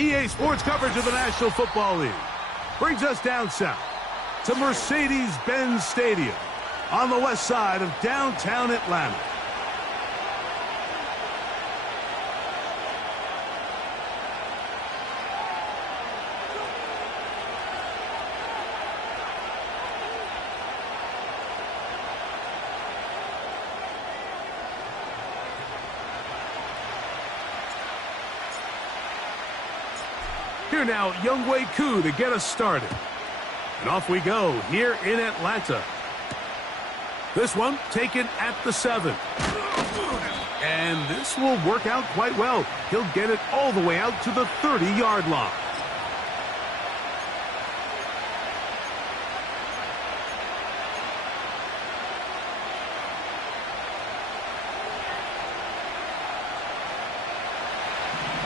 EA Sports coverage of the National Football League brings us down south to Mercedes-Benz Stadium on the west side of downtown Atlanta. Here now, wk3 to get us started. And off we go here in Atlanta. This one taken at the 7. And this will work out quite well. He'll get it all the way out to the 30-yard line.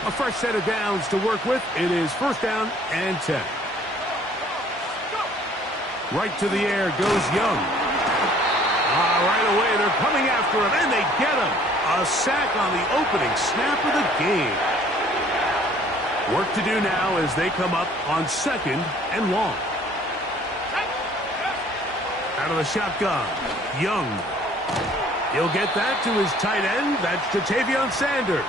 A fresh set of downs to work with. It is 1st down and 10. Right to the air goes Young. Right away, they're coming after him, and they get him. A sack on the opening snap of the game. Work to do now as they come up on 2nd and long. Out of the shotgun, Young. He'll get that to his tight end. That's Ja'Tavion Sanders.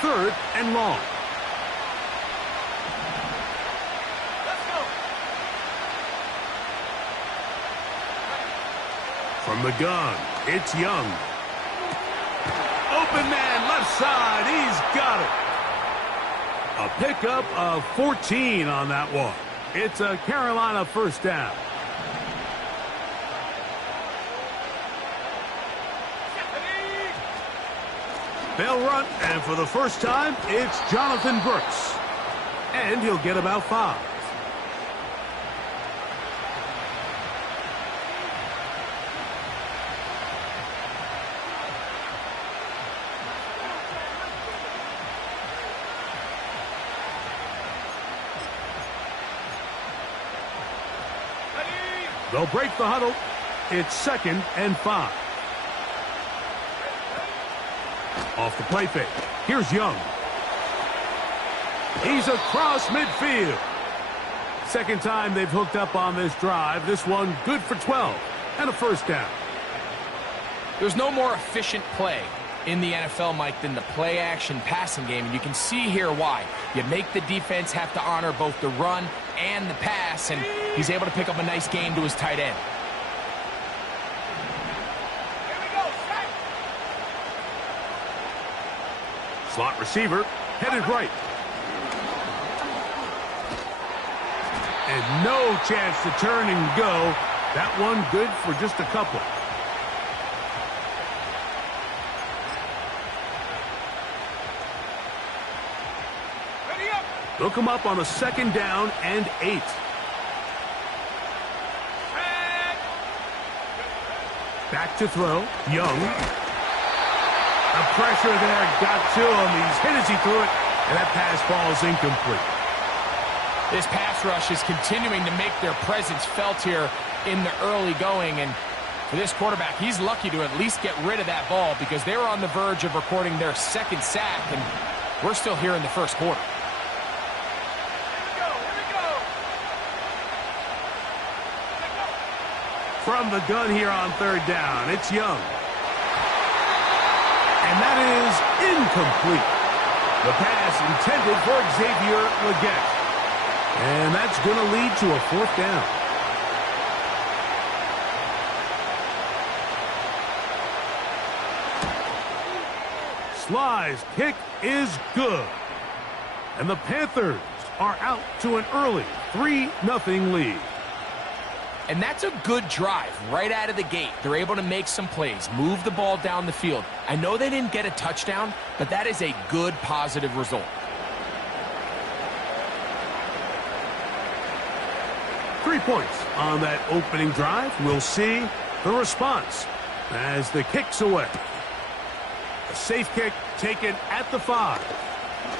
Third and long. Let's go. From the gun, it's Young. Open man, left side. He's got it. A pickup of 14 on that one. It's a Carolina 1st down. They'll run, and for the first time, it's Jonathan Brooks. And he'll get about 5. They'll break the huddle. It's 2nd and 5. Off the play fake. Here's Young. He's across midfield. Second time they've hooked up on this drive. This one good for 12 and a 1st down. There's no more efficient play in the NFL, Mike, than the play-action passing game, and you can see here why. You make the defense have to honor both the run and the pass, and he's able to pick up a nice gain to his tight end. Slot receiver, headed right. And no chance to turn and go. That one good for just a couple. They'll come up on a 2nd down and 8. Back to throw, Young. The pressure there got to him. He's hit as he threw it, and that pass ball is incomplete. This pass rush is continuing to make their presence felt here in the early going, and for this quarterback, he's lucky to at least get rid of that ball because they were on the verge of recording their 2nd sack, and we're still here in the 1st quarter. From the gun here on 3rd down, it's Young. And that is incomplete. The pass intended for Xavier Legette. And that's going to lead to a 4th down. Sly's kick is good. And the Panthers are out to an early 3-0 lead. And that's a good drive right out of the gate. They're able to make some plays, move the ball down the field. I know they didn't get a touchdown, but that is a good, positive result. 3 points on that opening drive. We'll see the response as the kick's away. A safe kick taken at the 5.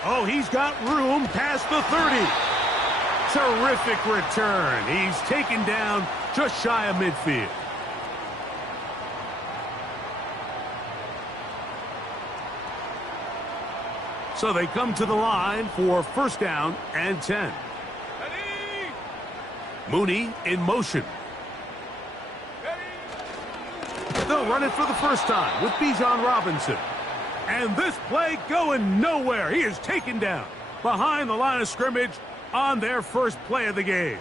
Oh, he's got room past the 30. Terrific return. He's taken down just shy of midfield. So they come to the line for first down and 10. Ready? Mooney in motion. They'll run it for the first time with Bijan Robinson. And this play going nowhere. He is taken down behind the line of scrimmage on their first play of the game.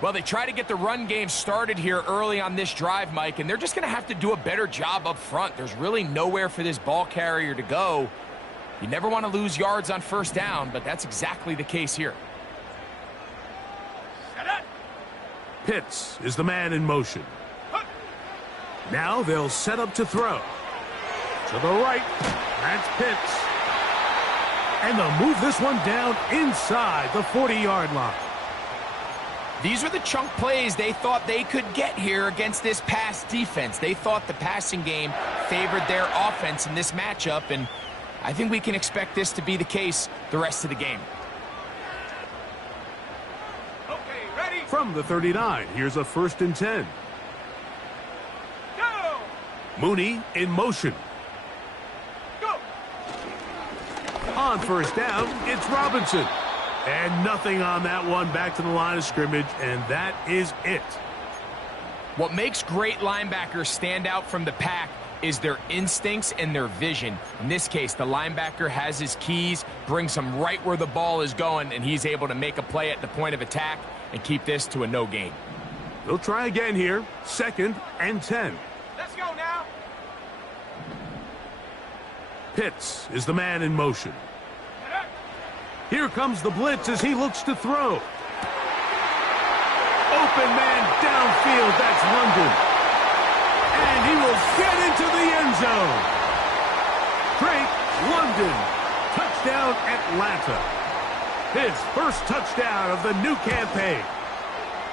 Well, they try to get the run game started here early on this drive, Mike, and they're just going to have to do a better job up front. There's really nowhere for this ball carrier to go. You never want to lose yards on first down, but that's exactly the case here. Pitts is the man in motion. Now they'll set up to throw. To the right, that's Pitts. And they'll move this one down inside the 40-yard line. These were the chunk plays they thought they could get here against this pass defense. They thought the passing game favored their offense in this matchup, and I think we can expect this to be the case the rest of the game. Okay, ready? From the 39, here's a 1st and 10. Go! Mooney in motion. Go! On first down, it's Robinson. And nothing on that one, back to the line of scrimmage, and that is it. What makes great linebackers stand out from the pack is their instincts and their vision. In this case, the linebacker has his keys, brings him right where the ball is going, and he's able to make a play at the point of attack and keep this to a no gain. They'll try again here, 2nd and 10. Let's go now! Pitts is the man in motion. Here comes the blitz as he looks to throw. Open man downfield, that's London. And he will get into the end zone. Drake London, touchdown Atlanta. His first touchdown of the new campaign.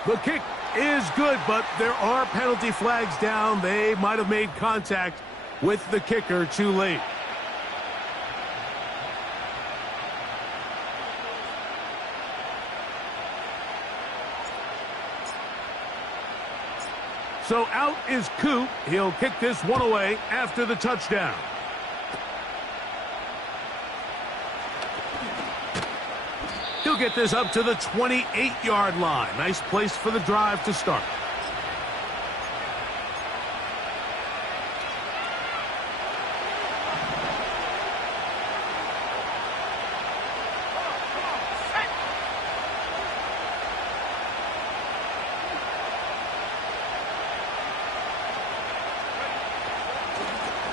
The kick is good, but there are penalty flags down. They might have made contact with the kicker too late. So out is Coop. He'll kick this one away after the touchdown. He'll get this up to the 28-yard line. Nice place for the drive to start.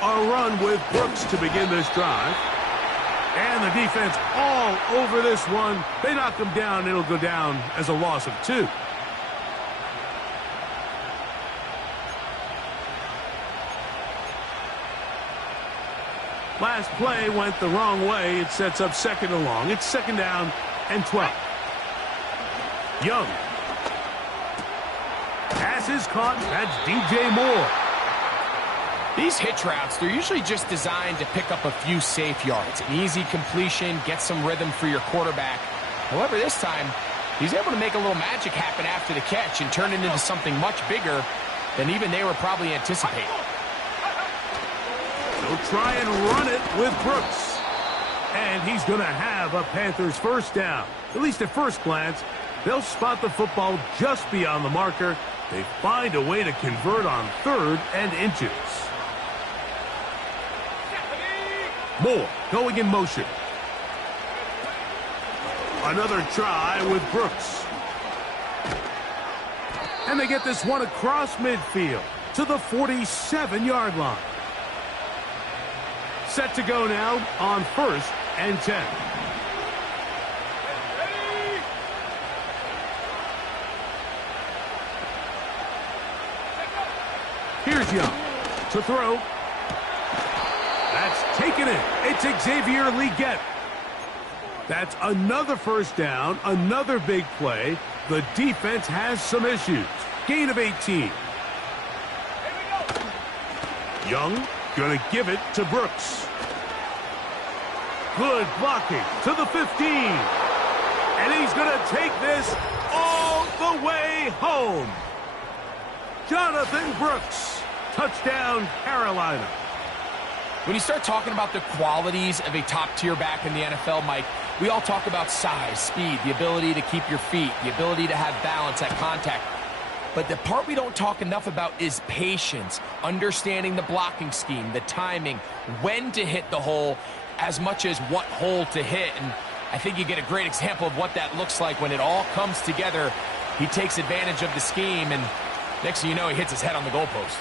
A run with Brooks to begin this drive. And the defense all over this one. They knock him down. It'll go down as a loss of 2. Last play went the wrong way. It sets up 2nd and long. It's 2nd down and 12. Young. Pass is caught. That's DJ Moore. These hitch routes, they're usually just designed to pick up a few safe yards. An easy completion, get some rhythm for your quarterback. However, this time, he's able to make a little magic happen after the catch and turn it into something much bigger than even they were probably anticipating. They'll try and run it with Brooks. And he's going to have a Panthers first down. At least at first glance, they'll spot the football just beyond the marker. They find a way to convert on 3rd and inches. Moore going in motion. Another try with Brooks. And they get this one across midfield to the 47-yard line. Set to go now on 1st and 10. Here's Young to throw. That's taken in. It's Xavier Legette. That's another first down, another big play. The defense has some issues. Gain of 18. Young going to give it to Brooks. Good blocking to the 15. And he's going to take this all the way home. Jonathan Brooks. Touchdown, Carolina. When you start talking about the qualities of a top-tier back in the NFL, Mike, we all talk about size, speed, the ability to keep your feet, the ability to have balance at contact. But the part we don't talk enough about is patience, understanding the blocking scheme, the timing, when to hit the hole, as much as what hole to hit. And I think you get a great example of what that looks like when it all comes together. He takes advantage of the scheme, and next thing you know, he hits his head on the goalpost.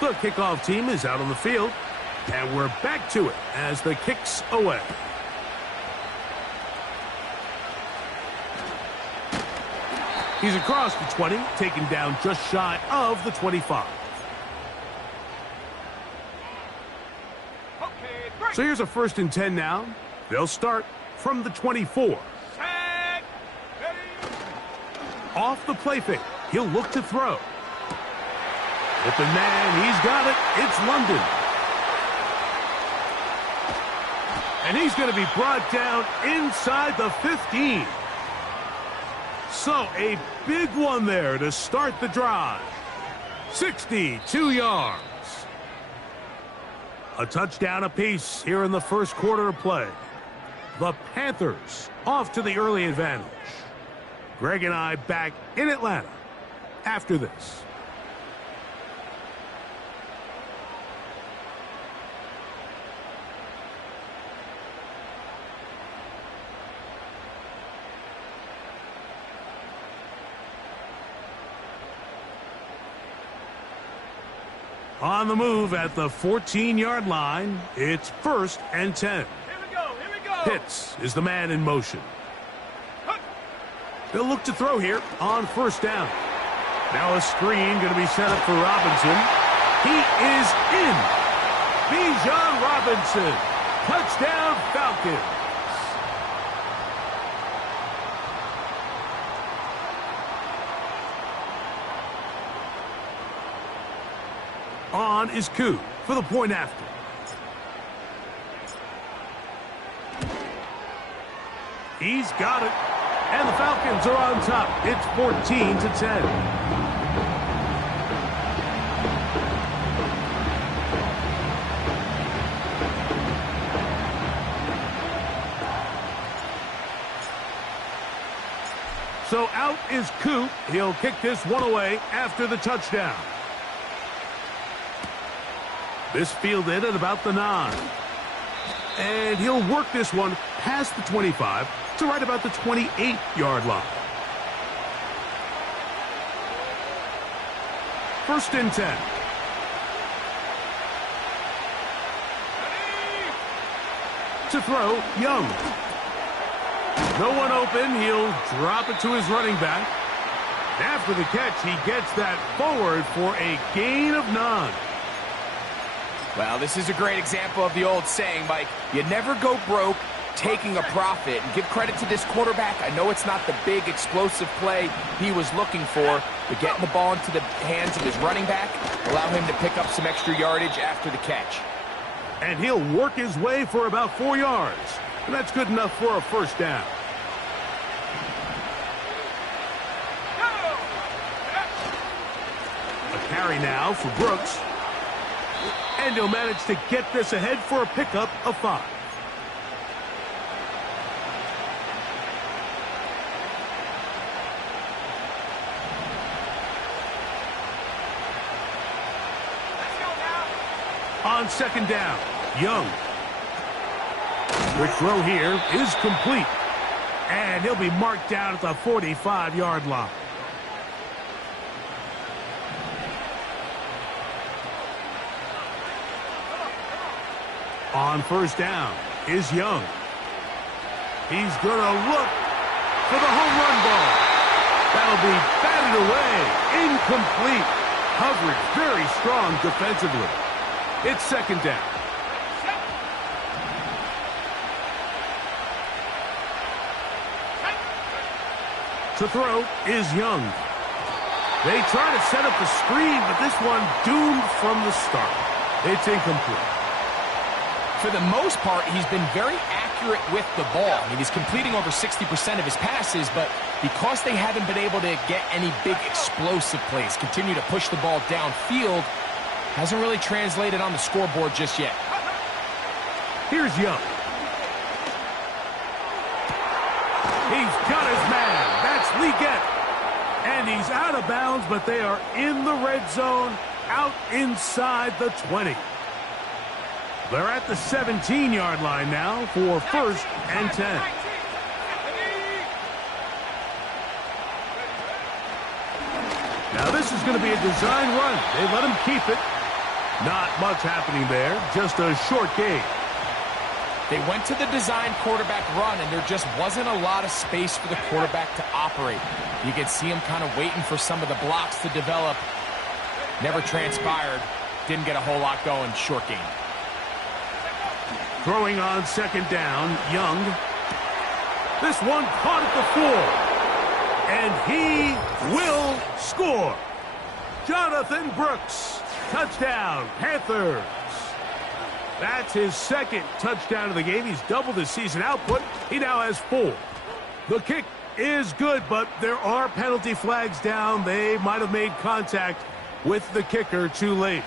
The kickoff team is out on the field, and we're back to it as the kick's away. He's across the 20, taken down just shy of the 25. So here's a 1st and 10 now. They'll start from the 24. Set. Ready. Off the play fake, he'll look to throw. With the man, he's got it. It's London. And he's going to be brought down inside the 15. So a big one there to start the drive. 62 yards. A touchdown apiece here in the first quarter of play. The Panthers off to the early advantage. Greg and I back in Atlanta after this. On the move at the 14-yard line, it's 1st and 10. Here we go. Here we go. Pitts is the man in motion. They'll look to throw here on 1st down. Now a screen going to be set up for Robinson. He is in. Bijan Robinson. Touchdown Falcons. On is Koo for the point after. He's got it. And the Falcons are on top. It's 14-10. So out is Koo. He'll kick this one away after the touchdown. This fielded at about the 9. And he'll work this one past the 25 to right about the 28-yard line. 1st and 10. To throw, Young. No one open. He'll drop it to his running back. After the catch, he gets that forward for a gain of 9. Well, this is a great example of the old saying, Mike, you never go broke taking a profit. And give credit to this quarterback. I know it's not the big explosive play he was looking for, but getting the ball into the hands of his running back allow him to pick up some extra yardage after the catch. And he'll work his way for about 4 yards. And that's good enough for a 1st down. A carry now for Brooks. And he'll manage to get this ahead for a pickup of 5. Let's go now. On 2nd down, Young. Quick throw here is complete. And he'll be marked down at the 45-yard line. On 1st down is Young. He's going to look for the home run ball. That'll be batted away. Incomplete. Coverage very strong defensively. It's 2nd down. To throw is Young. They try to set up the screen, but this one doomed from the start. It's incomplete. For the most part, he's been very accurate accurate with the ball. I mean, he's completing over 60% of his passes, but because they haven't been able to get any big explosive plays, continue to push the ball downfield, hasn't really translated on the scoreboard just yet. Here's Young. He's got his man. That's Leggett. And he's out of bounds, but they are in the red zone, out inside the 20. They're at the 17-yard line now for 1st and 10. Now this is going to be a design run. They let him keep it. Not much happening there, just a short gain. They went to the design quarterback run, and there just wasn't a lot of space for the quarterback to operate. You can see him kind of waiting for some of the blocks to develop. Never transpired. Didn't get a whole lot going. Short gain. Throwing on 2nd down, Young. This one caught at the 4. And he will score. Jonathan Brooks. Touchdown, Panthers. That's his 2nd touchdown of the game. He's doubled his season output. He now has 4. The kick is good, but there are penalty flags down. They might have made contact with the kicker too late.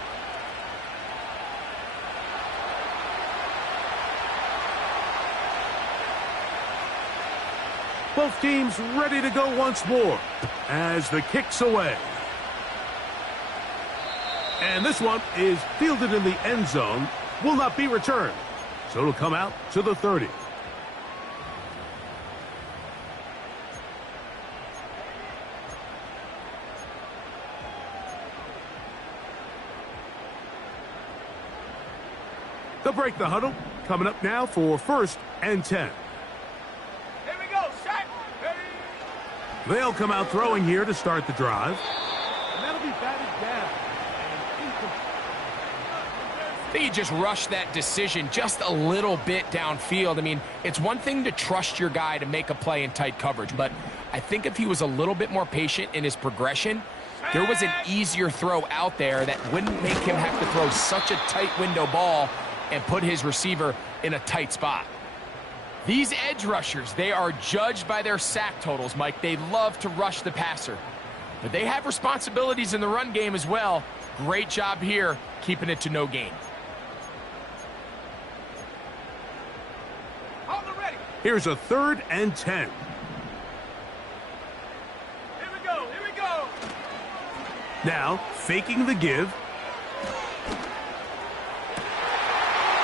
Both teams ready to go once more as the kick's away. And this one is fielded in the end zone. Will not be returned. So it'll come out to the 30. They'll break the huddle. Coming up now for 1st and 10. Here we go, set, ready. They'll come out throwing here to start the drive. And that'll be batted down. I think he just rushed that decision just a little bit downfield. I mean, it's one thing to trust your guy to make a play in tight coverage, but I think if he was a little bit more patient in his progression, there was an easier throw out there that wouldn't make him have to throw such a tight window ball and put his receiver in a tight spot. These edge rushers, they are judged by their sack totals, Mike. They love to rush the passer, but they have responsibilities in the run game as well. Great job here, keeping it to no gain. Here's a 3rd and 10. Here we go, here we go. Now, faking the give.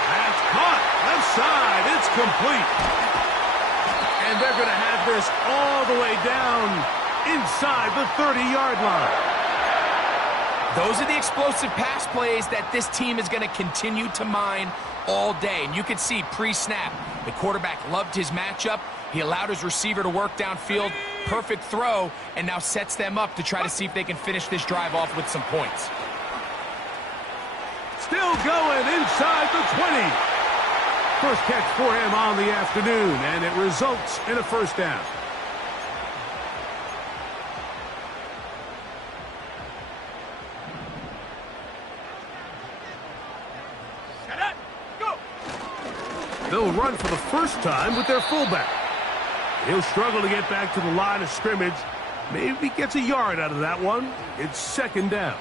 That's caught. Left side. It's complete. And they're going to have this all the way down inside the 30-yard line. Those are the explosive pass plays that this team is going to continue to mine all day. And you can see pre-snap, the quarterback loved his matchup. He allowed his receiver to work downfield. Perfect throw, and now sets them up to try to see if they can finish this drive off with some points. Still going inside the 20. First catch for him on the afternoon, and it results in a 1st down. They'll run for the first time with their fullback. He'll struggle to get back to the line of scrimmage. Maybe gets a yard out of that one. It's 2nd down.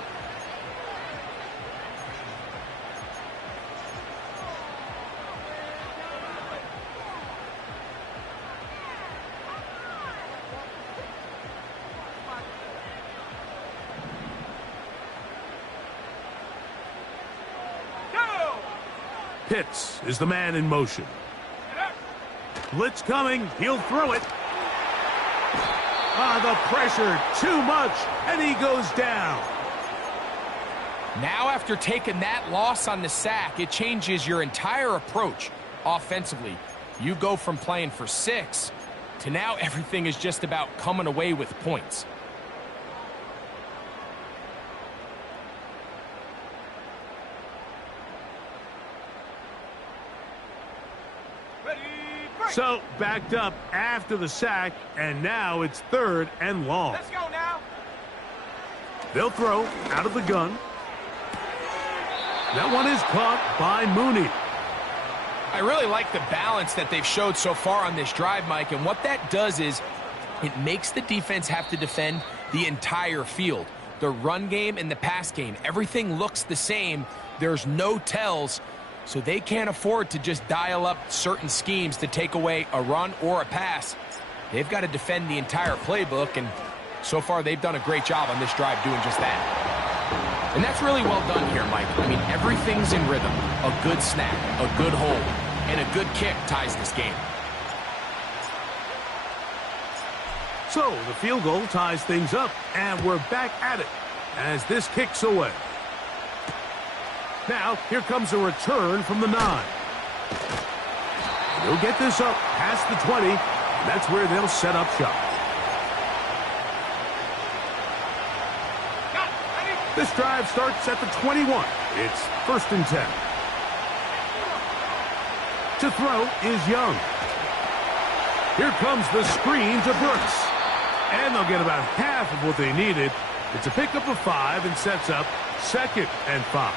Pitts is the man in motion. Blitz coming. He'll throw it. The pressure, too much, and he goes down. Now, after taking that loss on the sack, it changes your entire approach offensively. You go from playing for 6 to now everything is just about coming away with points. So, backed up after the sack, and now it's 3rd and long. Let's go now. They'll throw out of the gun. That one is caught by Mooney. I really like the balance that they've showed so far on this drive, Mike, and what that does is it makes the defense have to defend the entire field. The run game and the pass game, everything looks the same. There's no tells, so they can't afford to just dial up certain schemes to take away a run or a pass. They've got to defend the entire playbook, and so far they've done a great job on this drive doing just that. And that's really well done here, Mike. I mean, everything's in rhythm. A good snap, a good hold, and a good kick ties this game. So the field goal ties things up, and we're back at it as this kicks away. Now, here comes a return from the 9. They'll get this up past the 20, and that's where they'll set up shop. This drive starts at the 21. It's 1st and 10. To throw is Young. Here comes the screen to Brooks. And they'll get about half of what they needed. It's a pickup of 5 and sets up 2nd and 5.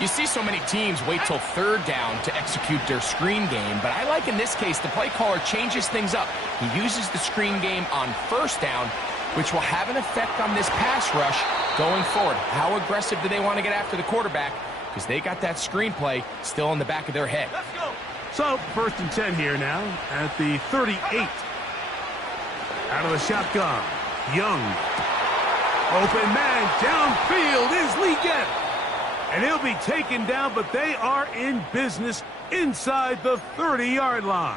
You see so many teams wait till 3rd down to execute their screen game, but I like in this case the play caller changes things up. He uses the screen game on 1st down, which will have an effect on this pass rush going forward. How aggressive do they want to get after the quarterback? Because they got that screen play still in the back of their head. Let's go. So, 1st and 10 here now at the 38. Out of the shotgun, Young. Open man downfield is Leggett. And he'll be taken down, but they are in business inside the 30-yard line.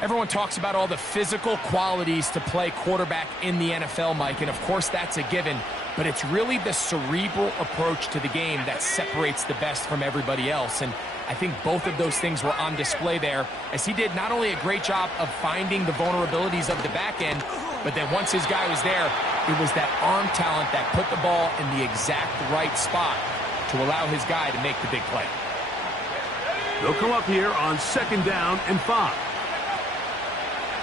Everyone talks about all the physical qualities to play quarterback in the NFL, Mike, and of course that's a given, but it's really the cerebral approach to the game that separates the best from everybody else, and I think both of those things were on display there, as he did not only a great job of finding the vulnerabilities of the back end, but then once his guy was there, it was that arm talent that put the ball in the exact right spot to allow his guy to make the big play. They'll come up here on 2nd down and 5.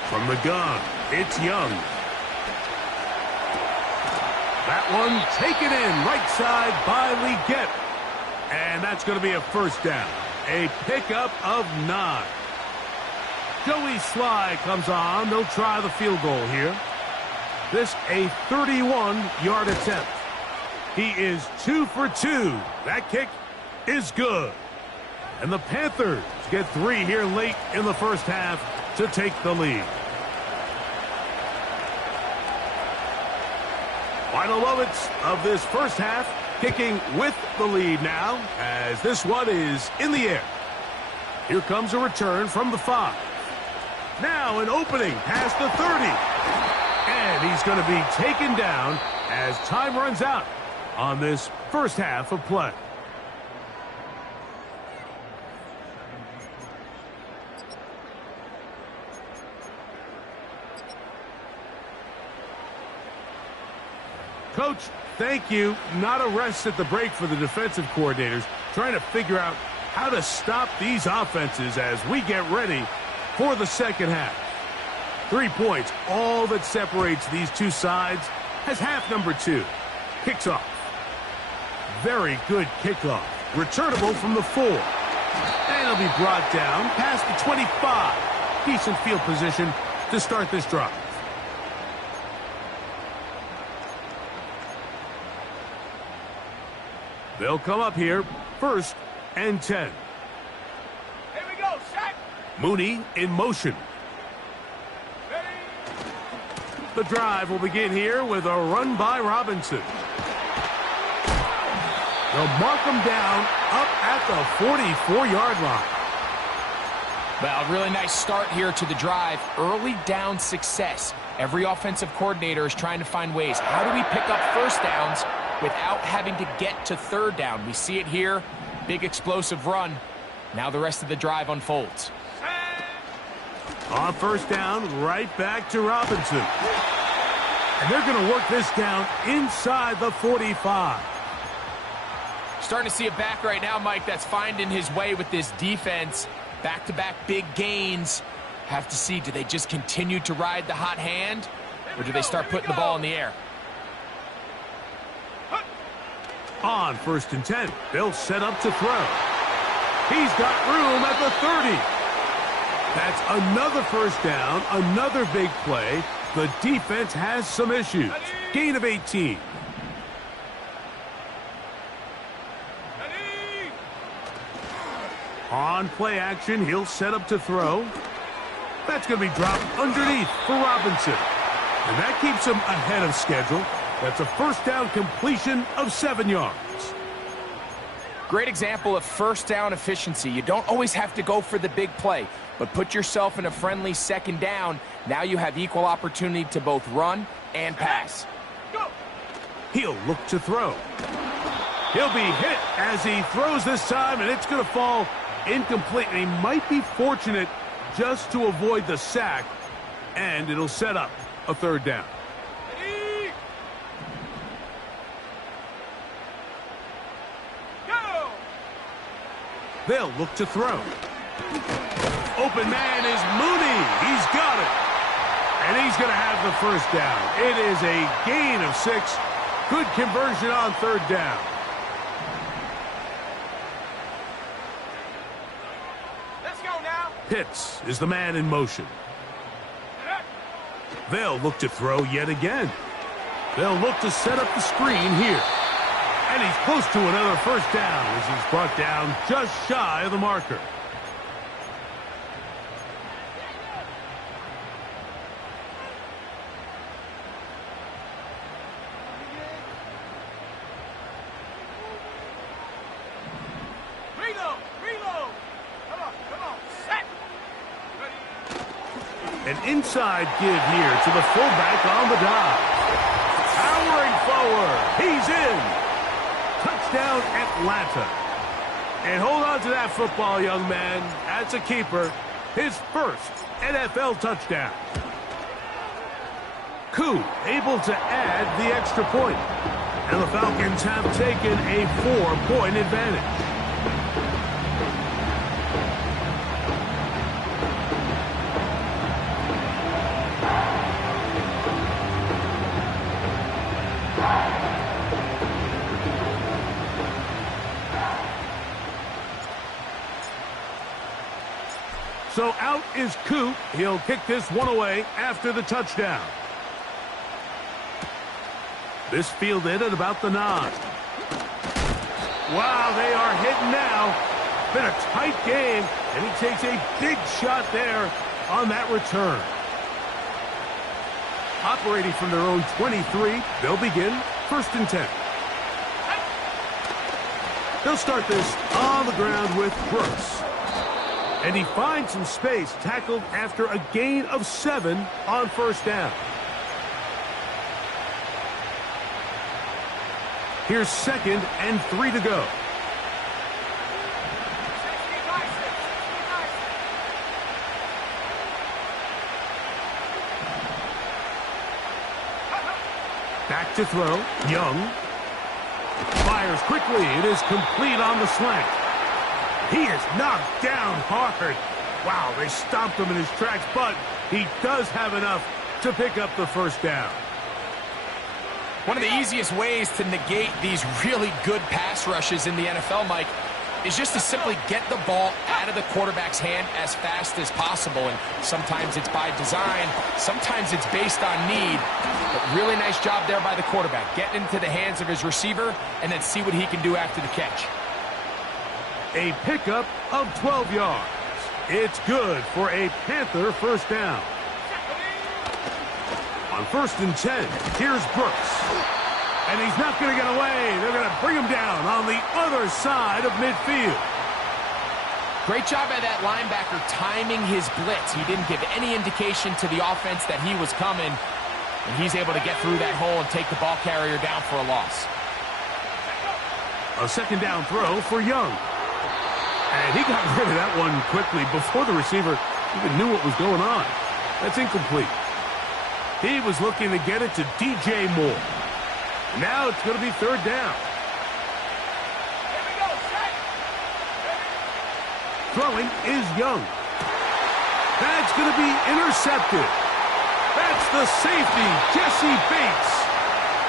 From the gun, it's Young. That one taken in right side by Leggett. And that's going to be a 1st down. A pickup of 9. Joey Sly comes on. They'll try the field goal here. This a 31-yard attempt. He is 2 for 2. That kick is good. And the Panthers get 3 here late in the 1st half to take the lead. Final moments of this 1st half, kicking with the lead now as this one is in the air. Here comes a return from the 5. Now an opening past the 30. And he's going to be taken down as time runs out on this 1st half of play. Coach, thank you. Not a rest at the break for the defensive coordinators, trying to figure out how to stop these offenses as we get ready for the 2nd half. 3 points, all that separates these two sides, as half number 2 kicks off. Very good kickoff. Returnable from the 4. And it'll be brought down past the 25. Decent field position to start this drive. They'll come up here, 1st and 10. Here we go, set. Mooney in motion. Ready. The drive will begin here with a run by Robinson. They'll mark him down up at the 44-yard line. Well, a really nice start here to the drive. Early down success. Every offensive coordinator is trying to find ways. How do we pick up 1st downs without having to get to 3rd down? We see it here. Big explosive run. Now the rest of the drive unfolds. On 1st down, right back to Robinson. And they're going to work this down inside the 45. Starting to see a back right now, Mike, that's finding his way with this defense. Back-to-back big gains. Have to see, do they just continue to ride the hot hand, or do they start putting the ball in the air? On 1st and 10, they'll set up to throw. He's got room at the 30. That's another first down, another big play. The defense has some issues. Gain of 18. On play action, he'll set up to throw. That's going to be dropped underneath for Robinson. And that keeps him ahead of schedule. That's a first down completion of 7 yards. Great example of first down efficiency. You don't always have to go for the big play, but put yourself in a friendly second down. Now you have equal opportunity to both run and pass. He'll look to throw. He'll be hit as he throws this time, and it's going to fall incomplete. And he might be fortunate just to avoid the sack, and it'll set up a third down. They'll look to throw. Open man is Mooney. He's got it. And he's going to have the first down. It is a gain of 6. Good conversion on third down. Let's go now. Pitts is the man in motion. They'll look to throw yet again. They'll look to set up the screen here. And he's close to another first down as he's brought down just shy of the marker. Reload. Come on. Set. An inside give here to the fullback on the dive. Powering forward. He's in. Touchdown, Atlanta. And hold on to that football, young man. That's a keeper. His first NFL touchdown. Koo able to add the extra point. And the Falcons have taken a 4-point advantage. So out is Koo. He'll kick this one away after the touchdown. This fielded at about the 9. Wow, they are hitting now. Been a tight game, and he takes a big shot there on that return. Operating from their own 23, they'll begin 1st and 10. They'll start this on the ground with Brooks. And he finds some space, tackled after a gain of 7 on first down. Here's 2nd and 3 to go. Back to throw. Young. Fires quickly. It is complete on the slant. He is knocked down hard. Wow, they stomped him in his tracks, but he does have enough to pick up the first down. One of the easiest ways to negate these really good pass rushes in the NFL, Mike, is just to simply get the ball out of the quarterback's hand as fast as possible. And sometimes it's by design, sometimes it's based on need. But really nice job there by the quarterback. Getting into the hands of his receiver and then see what he can do after the catch. A pickup of 12 yards. It's good for a Panther first down. On 1st and 10, here's Brooks. And he's not going to get away. They're going to bring him down on the other side of midfield. Great job by that linebacker timing his blitz. He didn't give any indication to the offense that he was coming. And he's able to get through that hole and take the ball carrier down for a loss. A 2nd down throw for Young. And he got rid of that one quickly before the receiver even knew what was going on. That's incomplete. He was looking to get it to DJ Moore. Now it's going to be 3rd down. Here we go, set. Throwing is Young. That's going to be intercepted. That's the safety, Jesse Bates.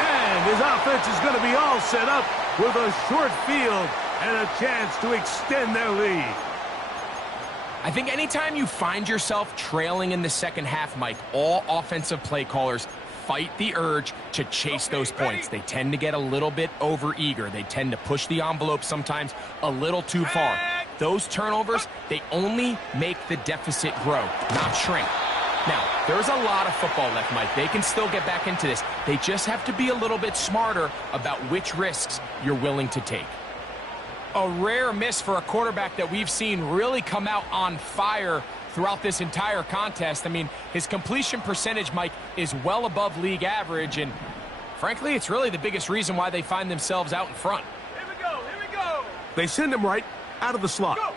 And his offense is going to be all set up with a short field and a chance to extend their lead. I think anytime you find yourself trailing in the second half, Mike, all offensive play callers fight the urge to chase those points. They tend to get a little bit overeager. They tend to push the envelope sometimes a little too far. Those turnovers, they only make the deficit grow, not shrink. Now, there's a lot of football left, Mike. They can still get back into this. They just have to be a little bit smarter about which risks you're willing to take. A rare miss for a quarterback that we've seen really come out on fire throughout this entire contest. I mean, his completion percentage, Mike, is well above league average, and frankly, it's really the biggest reason why they find themselves out in front. Here we go, here we go. They send him right out of the slot. Go.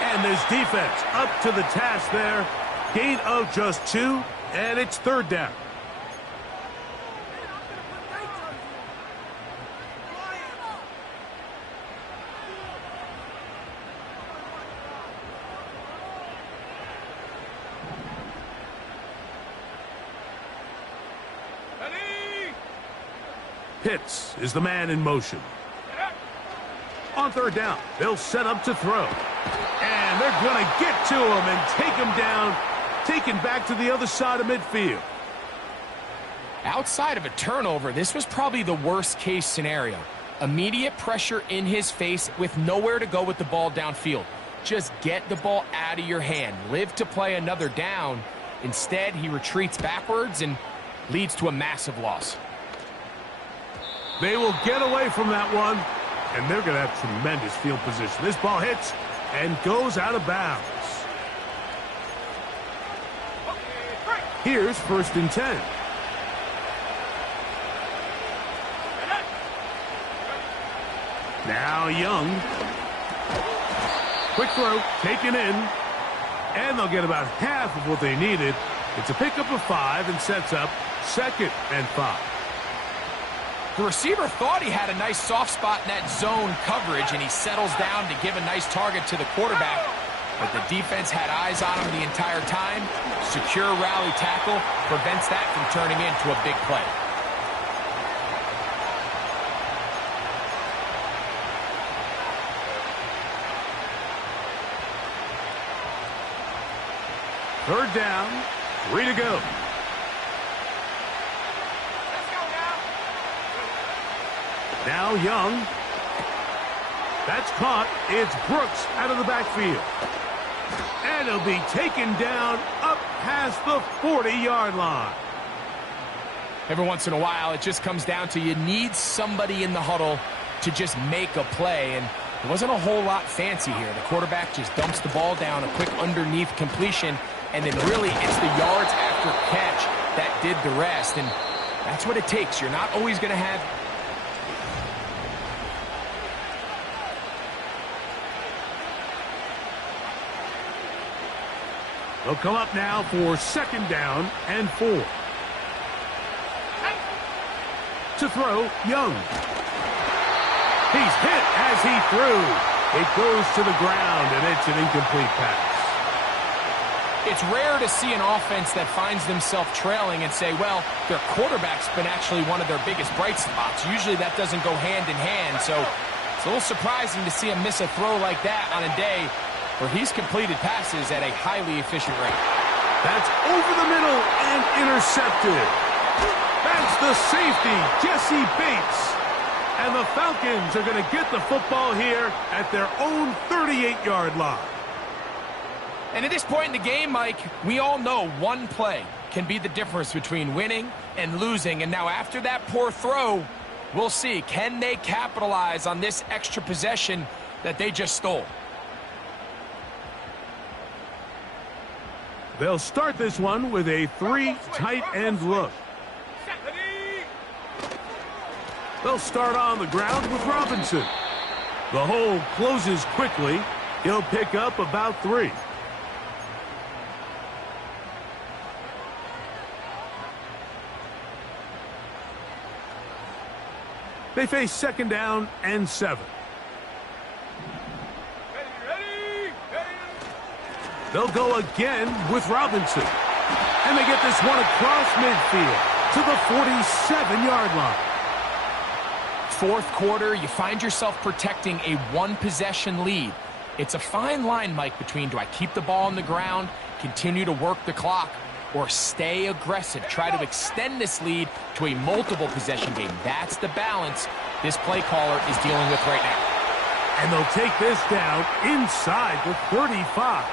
And this defense up to the task there. Gain of just 2, and it's third down. Pitts is the man in motion. On third down, they'll set up to throw. And they're going to get to him and take him down, taken back to the other side of midfield. Outside of a turnover, this was probably the worst-case scenario. Immediate pressure in his face with nowhere to go with the ball downfield. Just get the ball out of your hand. Live to play another down. Instead, he retreats backwards and leads to a massive loss. They will get away from that one, and they're going to have tremendous field position. This ball hits and goes out of bounds. Here's 1st and 10. Now Young. Quick throw, taken in, and they'll get about half of what they needed. It's a pickup of 5 and sets up 2nd and 5. The receiver thought he had a nice soft spot in that zone coverage, and he settles down to give a nice target to the quarterback. But the defense had eyes on him the entire time. Secure rally tackle prevents that from turning into a big play. Third down, 3 to go. Now Young. That's caught. It's Brooks out of the backfield. And he'll be taken down up past the 40-yard line. Every once in a while, it just comes down to you need somebody in the huddle to just make a play. And it wasn't a whole lot fancy here. The quarterback just dumps the ball down, a quick underneath completion, and then really it's the yards after catch that did the rest. And that's what it takes. You're not always going to have... They'll come up now for 2nd down and 4. To throw, Young. He's hit as he threw. It goes to the ground, and it's an incomplete pass. It's rare to see an offense that finds themselves trailing and say, well, their quarterback's been actually one of their biggest bright spots. Usually that doesn't go hand in hand, so it's a little surprising to see him miss a throw like that on a day where he's completed passes at a highly efficient rate. That's over the middle and intercepted. That's the safety, Jesse Bates. And the Falcons are going to get the football here at their own 38-yard line. And at this point in the game, Mike, we all know one play can be the difference between winning and losing. And now after that poor throw, we'll see, can they capitalize on this extra possession that they just stole? They'll start this one with a 3 tight end look. They'll start on the ground with Robinson. The hole closes quickly. He'll pick up about 3. They face 2nd down and 7. They'll go again with Robinson. And they get this one across midfield to the 47-yard line. fourth quarter, you find yourself protecting a one-possession lead. It's a fine line, Mike, between do I keep the ball on the ground, continue to work the clock, or stay aggressive, try to extend this lead to a multiple-possession game. That's the balance this play caller is dealing with right now. And they'll take this down inside the 35.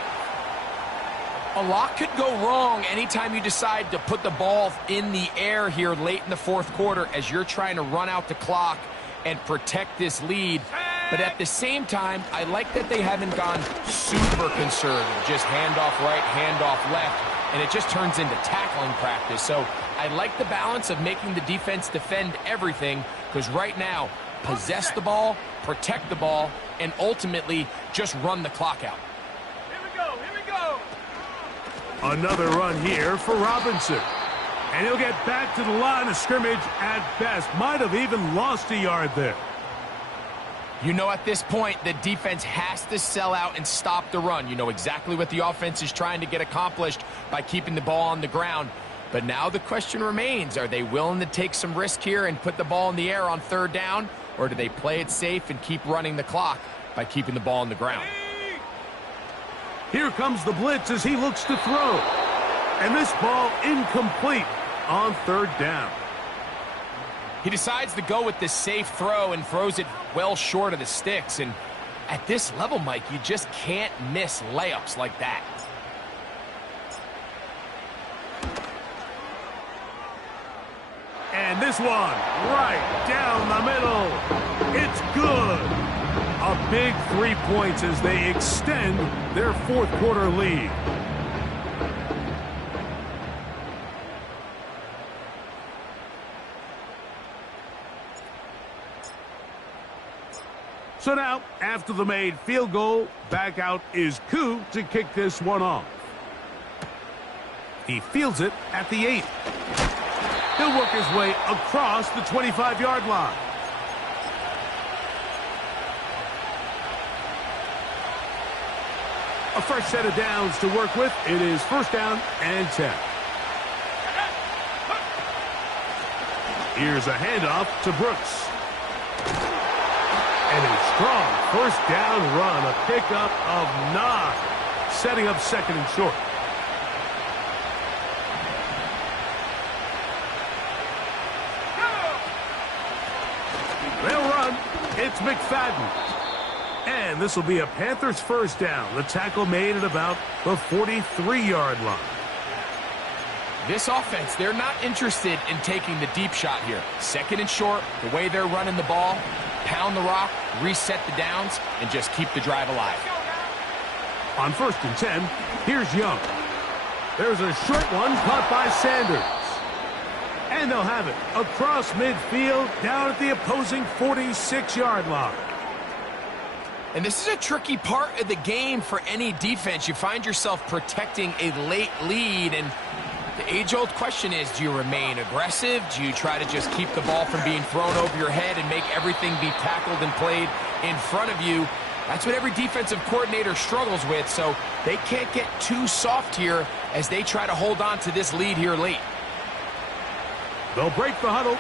A lot could go wrong anytime you decide to put the ball in the air here late in the fourth quarter as you're trying to run out the clock and protect this lead. But at the same time, I like that they haven't gone super conservative, just handoff right, handoff left, and it just turns into tackling practice. So I like the balance of making the defense defend everything, because right now, possess the ball, protect the ball, and ultimately just run the clock out. Here we go, here we go. Another run here for Robinson. And he'll get back to the line of scrimmage at best. Might have even lost a yard there. You know, at this point, the defense has to sell out and stop the run. You know exactly what the offense is trying to get accomplished by keeping the ball on the ground. But now the question remains, are they willing to take some risk here and put the ball in the air on third down? Or do they play it safe and keep running the clock by keeping the ball on the ground? Here comes the blitz as he looks to throw. And this ball incomplete on third down. He decides to go with this safe throw and throws it well short of the sticks. And at this level, Mike, you just can't miss layups like that. And this one, right down the middle. It's good. A big 3 points as they extend their fourth quarter lead. So now, after the made field goal, back out is Koo to kick this one off. He fields it at the 8. He'll work his way across the 25-yard line. A fresh set of downs to work with. It is first down and 10. Here's a handoff to Brooks. And a strong first down run, a pickup of 9, setting up second and short. They'll run. It's McFadden. And this will be a Panthers first down. The tackle made at about the 43-yard line. This offense, they're not interested in taking the deep shot here. Second and short, the way they're running the ball, pound the rock, reset the downs, and just keep the drive alive. On first and 10, here's Young. There's a short one caught by Sanders. And they'll have it across midfield down at the opposing 46-yard line. And this is a tricky part of the game for any defense. You find yourself protecting a late lead, and the age-old question is, do you remain aggressive? Do you try to just keep the ball from being thrown over your head and make everything be tackled and played in front of you? That's what every defensive coordinator struggles with, so they can't get too soft here as they try to hold on to this lead here late. They'll break the huddle.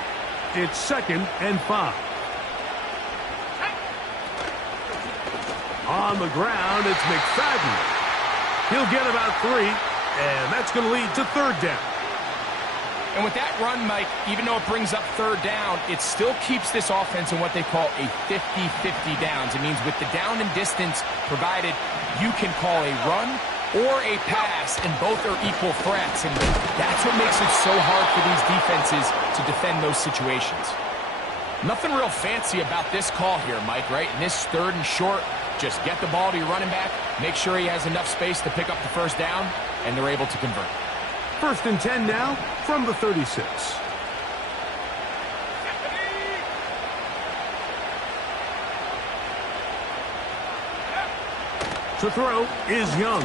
It's second and 5. On the ground, it's McFadden. He'll get about 3. And that's going to lead to third down. And with that run, Mike, even though it brings up third down, it still keeps this offense in what they call a 50-50 downs. It means with the down and distance provided, you can call a run or a pass, and both are equal threats. And that's what makes it so hard for these defenses to defend those situations. Nothing real fancy about this call here, Mike, right? In this third and short, just get the ball to your running back, make sure he has enough space to pick up the first down, and they're able to convert. First and 10 now from the 36. To throw is Young.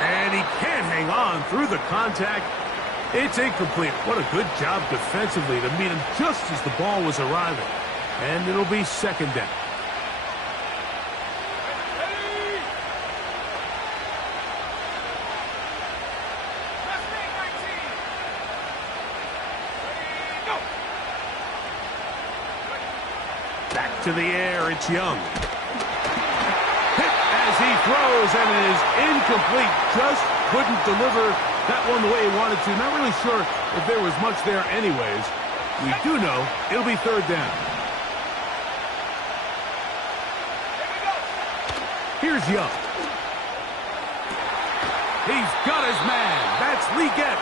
And he can't hang on through the contact. It's incomplete. What a good job defensively to meet him just as the ball was arriving. And it'll be second down. to the air. It's Young. Hit as he throws, and it is incomplete. Just couldn't deliver that one the way he wanted to. Not really sure if there was much there anyways. We do know it'll be third down. Here's Young. He's got his man. That's Leggett.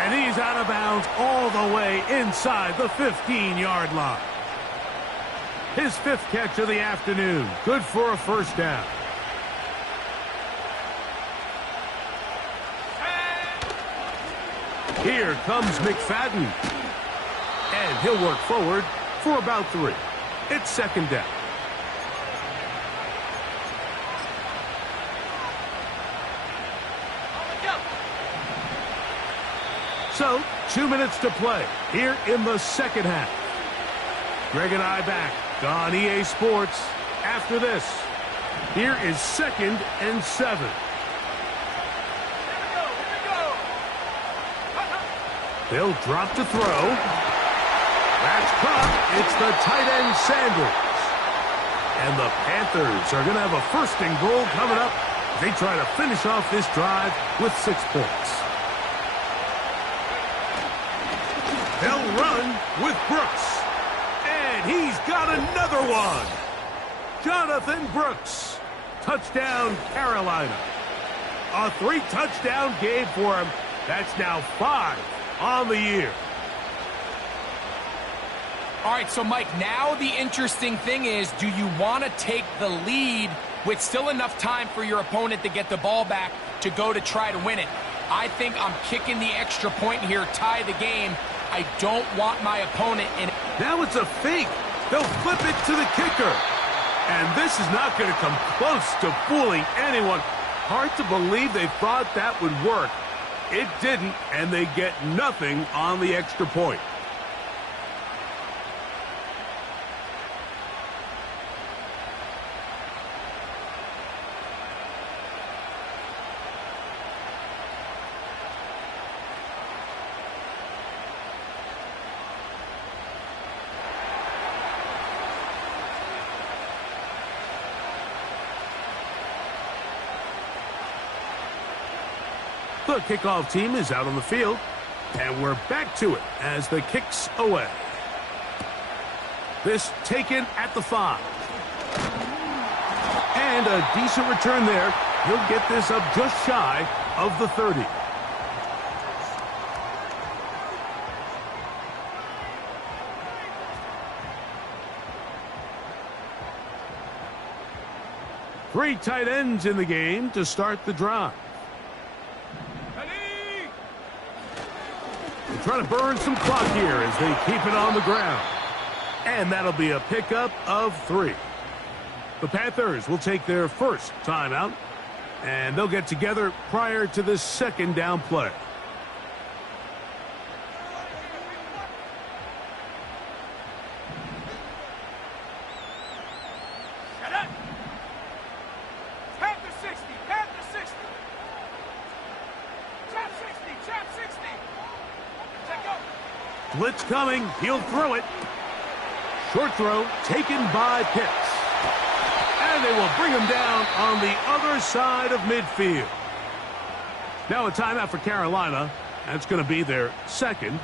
And he's out of bounds all the way inside the 15-yard line. His 5th catch of the afternoon. Good for a first down. Here comes McFadden. And he'll work forward for about 3. It's second down. So, 2 minutes to play here in the second half. Greg and I back on EA Sports after this. Here is 2nd and 7. They'll drop to throw. That's caught. It's the tight end Sanders. And the Panthers are going to have a 1st and goal coming up as they try to finish off this drive with 6 points. They'll run with Brooks. And he's got another one. Jonathan Brooks. Touchdown, Carolina. A 3-touchdown game for him. That's now 5 on the year. All right, so Mike, now the interesting thing is, do you want to take the lead with still enough time for your opponent to get the ball back to go to try to win it? I think I'm kicking the extra point here, tie the game. I don't want my opponent in. Now it's a fake. They'll flip it to the kicker. And this is not going to come close to fooling anyone. Hard to believe they thought that would work. It didn't, and they get nothing on the extra point. The kickoff team is out on the field, and we're back to it as the kick's away. This taken at the 5. And a decent return there. He'll get this up just shy of the 30. Three tight ends in the game to start the drive. Trying to burn some clock here as they keep it on the ground. And that'll be a pickup of 3. The Panthers will take their first timeout, and they'll get together prior to this 2nd down play. Panther 60, Panther 60. Trap 60, trap 60. Blitz coming. He'll throw it. Short throw taken by Pitts. And they will bring him down on the other side of midfield. Now a timeout for Carolina. That's going to be their 2nd.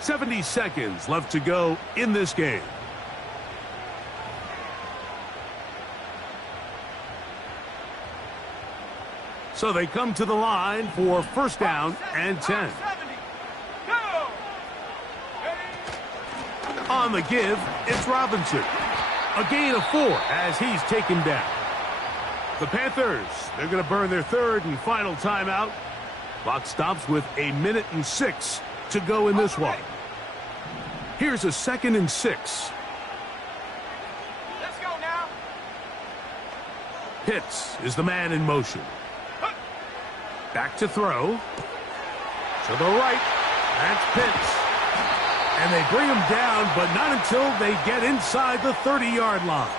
70 seconds left to go in this game. So they come to the line for 1st down and 10. On the give, it's Robinson. A gain of 4 as he's taken down. The Panthers, they're going to burn their 3rd and final timeout. Clock stops with 1 minute and 6 to go in this one. Here's a 2nd and 6. Let's go now. Pitts is the man in motion. Back to throw. To the right. That's Pitts. And they bring him down, but not until they get inside the 30-yard line.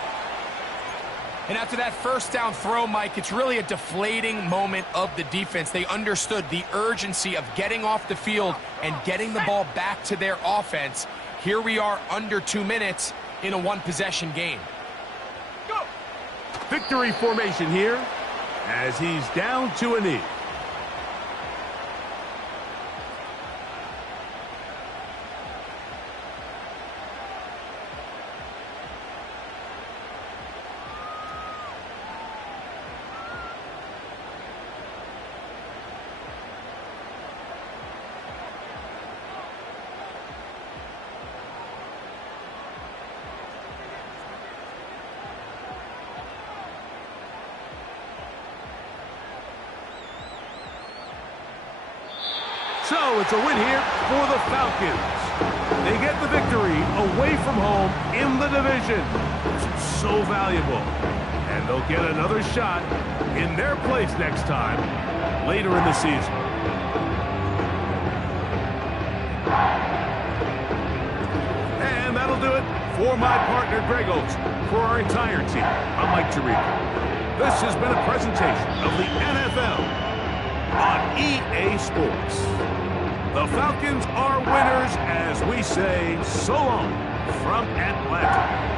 And after that 1st down throw, Mike, it's really a deflating moment of the defense. They understood the urgency of getting off the field and getting the ball back to their offense. Here we are under 2 minutes, in a one-possession game. Go! Victory formation here as he's down to a knee. So it's a win here for the Falcons. They get the victory away from home in the division. It's so valuable. And they'll get another shot in their place next time later in the season. And that'll do it for my partner Greg Olson. For our entire team, I'm Mike Tirico. This has been a presentation of the NFL on EA Sports. The Falcons are winners as we say so long from Atlanta.